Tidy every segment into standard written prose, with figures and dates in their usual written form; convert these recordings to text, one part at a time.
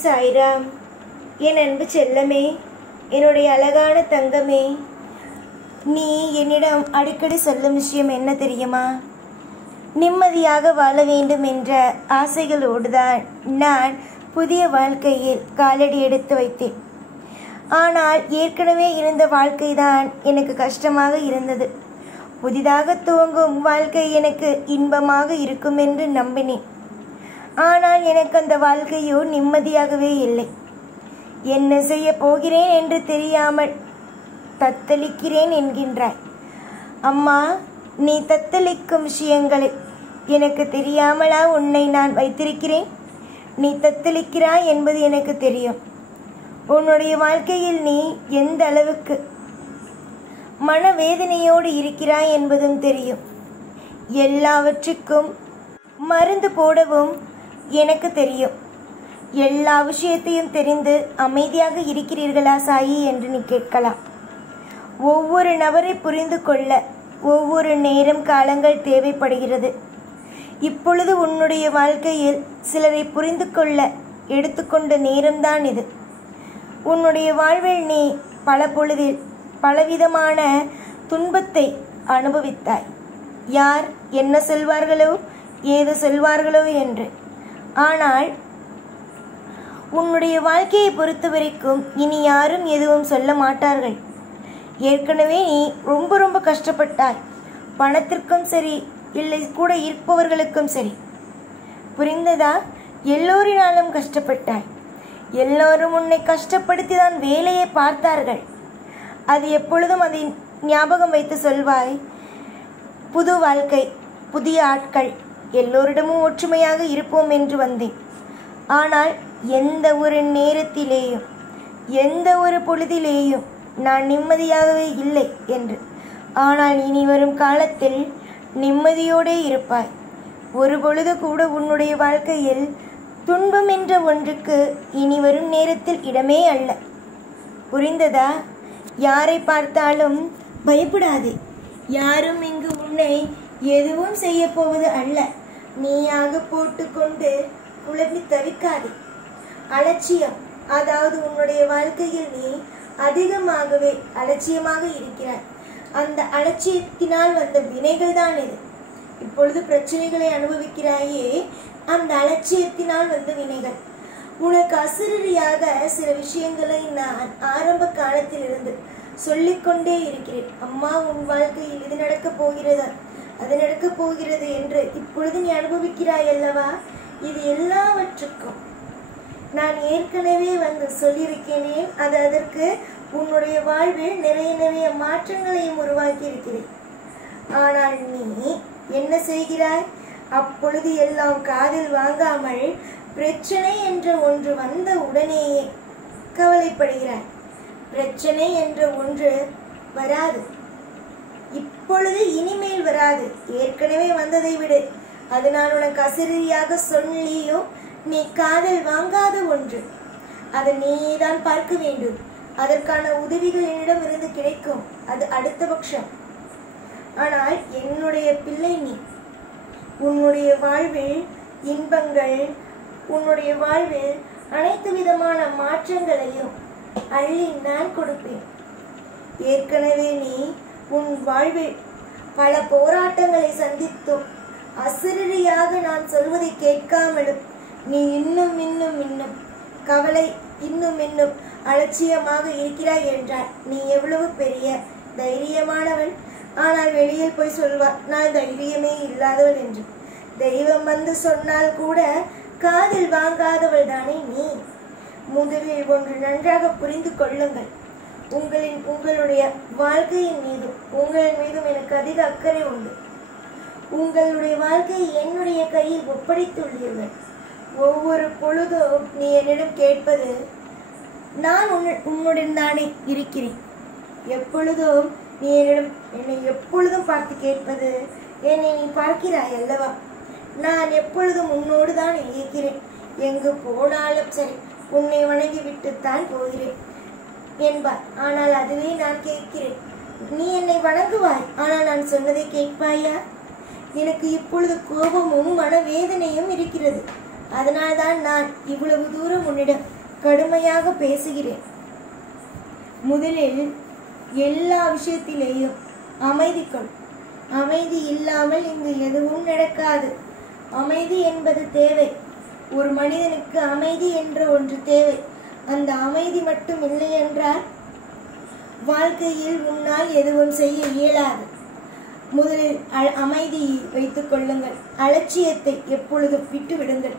சாய்ராம். என் அன்பு செல்லமே, என்னுடைய அழகான தங்கமே, நீ என்னிடம் அடிக்கடி சொல்லும் விஷயம் என்ன தெரியுமா? நிம்மதியாக வாழ வேண்டும் என்ற ஆசைகளோடு தான் நான் புதிய வாழ்க்கையில் காலடி எடுத்து வைத்தேன். ஆனால் ஏற்கனவே இருந்த வாழ்க்கை தான் எனக்கு கஷ்டமாக இருந்தது. புதிதாக துவங்கும் வாழ்க்கை எனக்கு இன்பமாக இருக்கும் என்று நம்பினேன். ஆனால் எனக்கு அந்த வாழ்க்கையோ நிம்மதியாகவே இல்லை. என்ன செய்ய போகிறேன் என்று தெரியாமல் தத்தளிக்கிறேன் என்கின்றாய். அம்மா, நீ தத்தளிக்கும் விஷயங்களை எனக்கு தெரியாமலா உன்னை நான் வைத்திருக்கிறேன்? நீ தத்தளிக்கிறாய் என்பது எனக்கு தெரியும். உன்னுடைய வாழ்க்கையில் நீ எந்த அளவுக்கு மனவேதனையோடு இருக்கிறாய் என்பதும் தெரியும். எல்லாவற்றுக்கும் மருந்து போடவும் எனக்கு தெரியும். எல்லா விஷயத்தையும் தெரிந்து அமைதியாக இருக்கிறீர்களா சாயி என்று நீ கேட்கலாம். ஒவ்வொரு நபரை புரிந்து கொள்ள ஒவ்வொரு நேரம் காலங்கள் தேவைப்படுகிறது. இப்பொழுது உன்னுடைய வாழ்க்கையில் சிலரை புரிந்து கொள்ள எடுத்துக்கொண்ட நேரம்தான் இது. உன்னுடைய வாழ்வில் நீ பல பொழுதில் பலவிதமான துன்பத்தை அனுபவித்தாய். யார் என்ன சொல்வார்களோ ஏது சொல்வார்களோ என்று. ஆனால் உன்னுடைய வாழ்க்கையை பொறுத்த வரைக்கும் இனி யாரும் எதுவும் சொல்ல மாட்டார்கள். ஏற்கனவே நீ ரொம்ப கஷ்டப்பட்டாய். பணத்திற்கும் சரி, இல்லை கூட இருப்பவர்களுக்கும் சரி. புரிந்ததா? எல்லோரினாலும் கஷ்டப்பட்டாய். எல்லோரும் உன்னை கஷ்டப்படுத்தி தான் வேலையை பார்த்தார்கள். அது எப்பொழுதும் அதை ஞாபகம் வைத்து சொல்வாய். புது வாழ்க்கை, புதிய ஆட்கள், எல்லோரிடமும் ஒற்றுமையாக இருப்போம் என்று வந்தேன். ஆனால் எந்த ஒரு நேரத்திலேயும் எந்த ஒரு பொழுதிலேயும் நான் நிம்மதியாகவே இல்லை என்று. ஆனால் இனி வரும் காலத்தில் நிம்மதியோடே இருப்பாய். ஒரு பொழுது கூட உன்னுடைய வாழ்க்கையில் துன்பம் என்ற ஒன்றுக்கு இனி வரும் நேரத்தில் இடமே அல்ல. புரிந்ததா? யாரை பார்த்தாலும் பயப்படாதே. யாரும் இங்கு உன்னை எதுவும் செய்ய போவது அல்ல. நீயாக போட்டுக்கொண்டு குழம்பி தவிக்காதே. அலட்சியம், அதாவது உன்னுடைய வாழ்க்கையில் நீ அதிகமாகவே அலட்சியமாக இருக்கிறாய். அந்த அலட்சியத்தினால் வந்த வினைகள் தான் இது. இப்பொழுது பிரச்சனைகளை அனுபவிக்கிறாயே, அந்த அலட்சியத்தினால் வந்த வினைகள். உனக்கு அசிரியாக சில விஷயங்களை நான் ஆரம்ப காலத்தில் இருந்து சொல்லிக்கொண்டே இருக்கிறேன். அம்மா, உன் வாழ்க்கையில் இது நடக்கப் போகிறதா, அது நடக்கப் போகிறது என்று இப்பொழுது நீ அனுபவிக்கிறாய் அல்லவா? இது எல்லாவற்றுக்கும் நான் ஏற்கனவே சொல்லியிருக்கிறேன். அதற்கு உன்னுடைய வாழ்வில் நிறைய மாற்றங்களையும் உருவாக்கி இருக்கிறேன். ஆனால் நீ என்ன செய்கிறாய்? அப்பொழுது எல்லாம் காதில் வாங்காமல் பிரச்சனை என்ற ஒன்று வந்த உடனேயே கவலைப்படுகிறாய். பிரச்சனை என்ற ஒன்று வராது. இப்பொழுது இனிமேல் வராது. ஏற்கனவே வந்ததை விடு. அது நான் உனக்கு அசிரியாக சொல்லியும் நீ காதல் வாங்காத ஒன்று. அதை நீதான் பார்க்க வேண்டும். அதற்கான உதவிகள் என்னிடம் இருந்து கிடைக்கும். அது அடுத்த பட்சம். ஆனால் என்னுடைய பிள்ளை நீ. உன்னுடைய வாழ்வில் இன்பங்கள், உன்னுடைய வாழ்வில் அனைத்து விதமான மாற்றங்களையும் அள்ளி நான் கொடுப்பேன். ஏற்கனவே நீ உன் வாழ்வில் பல போராட்டங்களை சந்தித்தும் அசிரியாக நான் சொல்வதை கேட்காமலும் நீ இன்னும் கவலை, இன்னும் அலட்சியமாக இருக்கிறாய் என்றால் நீ எவ்வளவு பெரிய தைரியமானவன். ஆனால் வெளியில் போய் சொல்வார், நான் தைரியமே இல்லாதவள் என்று. தெய்வம் வந்து சொன்னால் கூட காதில் வாங்காதவள் தானே நீ. முதலில் ஒன்று நன்றாக புரிந்து கொள்ளுங்கள். உங்களுடைய வாழ்க்கையின் மீதும் உங்களின் மீதும் எனக்கு அதிக அக்கறை உண்டு. உங்களுடைய வாழ்க்கையை என்னுடைய கையில் ஒப்படைத்துள்ளீர்கள். ஒவ்வொரு பொழுதும் நீ என்னிடம் கேட்பது, நான் உன்னுடன் தானே இருக்கிறேன். எப்பொழுதும் நீ என்னை எப்பொழுதும் பார்த்து கேட்பது, என்னை நீ பார்க்கிறாய் அல்லவா? நான் எப்பொழுதும் உன்னோடு தான் இருக்கிறேன். எங்கு போனாலும் சரி, உன்னை வணங்கி விட்டுத்தான் போகிறேன் என்பார். ஆனால் அதுவே நான் கேட்கிறேன். நீ என்னை வணங்குவாய், ஆனால் நான் சொன்னதை கேட்பாயா? எனக்கு இப்பொழுது கோபமும் மனவேதனையும் இருக்கிறது. அதனால்தான் நான் இவ்வளவு தூரம் உன்னிடம் கடுமையாக பேசுகிறேன். முதலில் எல்லா விஷயத்திலேயும் அமைதி கொள். அமைதி இல்லாமல் இங்கு எதுவும் நடக்காது. அமைதி என்பது தேவை. ஒரு மனிதனுக்கு அமைதி என்ற ஒன்று தேவை. அந்த அமைதி மட்டும் இல்லை என்றால் வாழ்க்கையில் உன்னால் எதுவும் செய்ய இயலாது. முதலில் அமைதியை வைத்துக் கொள்ளுங்கள். அலட்சியத்தை எப்பொழுதும் விட்டு விடுங்கள்.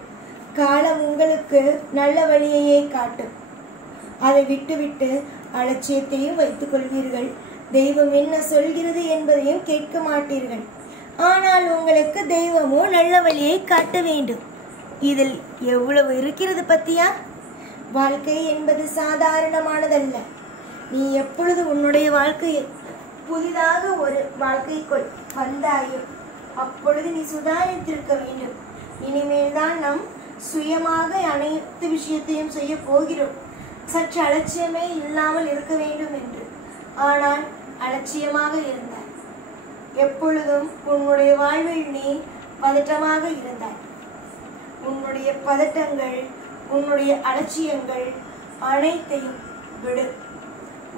காலம் உங்களுக்கு நல்ல வழியையே காட்டும். அதை விட்டுவிட்டு அலட்சியத்தையும் வைத்துக் கொள்வீர்கள். தெய்வம் என்ன சொல்கிறது என்பதையும் கேட்க மாட்டீர்கள். ஆனால் உங்களுக்கு தெய்வமோ நல்ல வழியை காட்ட வேண்டும். இதில் எவ்வளவு இருக்கிறது பத்தியா? வாழ்க்கை என்பது சாதாரணமானதல்ல. நீ எப்பொழுது உன்னுடைய வாழ்க்கையை புதிதாக ஒரு வாழ்க்கைக்குள் வந்தாயோ அப்பொழுது நீ சுதாரித்திருக்க வேண்டும். இனிமேல் தான் நாம் சுயமாக அனைத்து விஷயத்தையும் செய்ய போகிறோம். சற்று அலட்சியமே இல்லாமல் இருக்க வேண்டும் என்று. ஆனால் அலட்சியமாக இருந்தாய். எப்பொழுதும் உன்னுடைய வாழ்வில் நீ பதட்டமாக இருந்தாய். உன்னுடைய பதட்டங்கள், உன்னுடைய அலட்சியங்கள் அனைத்தையும் விடு.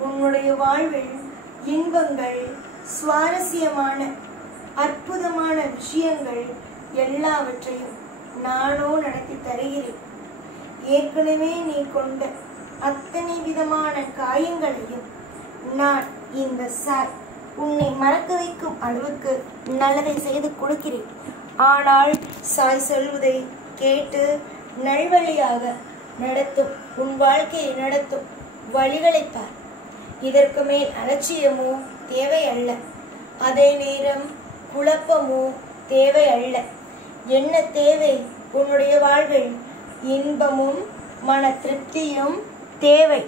உன்னுடைய வாழ்வில் இன்பங்கள், சுவாரஸ்யமான அற்புதமான விஷயங்கள் எல்லாவற்றையும் நானோ நடத்தி தருகிறேன். ஏற்கனவே நீ கொண்ட அத்தனை விதமான காயங்களையும் நான் இந்த சாய் உன்னை மறக்க வைக்கும் அளவுக்கு நல்லதை செய்து கொடுக்கிறேன். ஆனால் சாய் சொல்வதை கேட்டு நல்வழியாக நடத்தும் உன் வாழ்க்கையை நடத்தும் வழிகளை பார். இதற்கு மேல் அலட்சியமோ தேவை அல்ல. அதே நேரம் குழப்பமோ தேவை அல்ல. என்ன தேவை? உன்னுடைய வாழ்வில் இன்பமும் மன திருப்தியும் தேவை.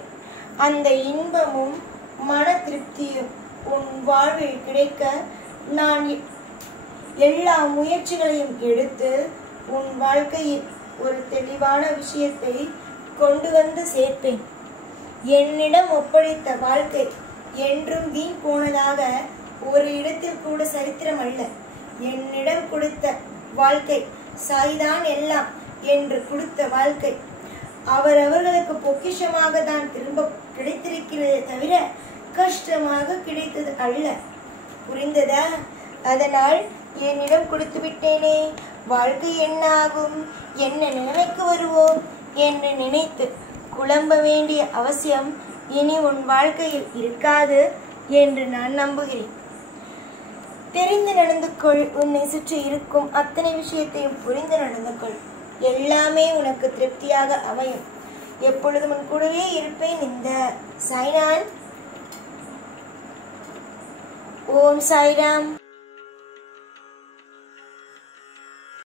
அந்த இன்பமும் மன திருப்தியும் உன் வாழ்வில் கிடைக்க நான் எல்லா முயற்சிகளையும் எடுத்து உன் வாழ்க்கையில் ஒரு தெளிவான விஷயத்தை கொண்டு வந்து சேர்ப்பேன். என்னிடம் ஒப்படைத்த வாழ்க்கை என்றும் வீண் போனதாக ஒரு இடத்தில் கூட சரித்திரம் அல்ல. என்னிடம் கொடுத்த வாழ்க்கை சாய்தான் எல்லாம் என்று கொடுத்த வாழ்க்கை அவரவர்களுக்கு பொக்கிஷமாக தான் திரும்ப கிடைத்திருக்கிறதே தவிர கஷ்டமாக கிடைத்தது அல்ல. புரிந்ததா? அதனால் என்னிடம் கொடுத்து விட்டேனே, வாழ்க்கை என்ன ஆகும், என்ன நிலைமைக்கு வருவோம் என்று நினைத்து குழம்ப வேண்டிய அவசியம் இனி உன் வாழ்க்கையில் இருக்காது என்று நான் நம்புகிறேன். தெரிந்து நடந்து கொள். உன்னை சுற்றி இருக்கும் அத்தனை விஷயத்தையும் புரிந்து நடந்து கொள். எல்லாமே உனக்கு திருப்தியாக அமையும். எப்பொழுதும் உன் கூடவே இருப்பேன். இந்த சாய்நாள். ஓம் சாய்ராம்.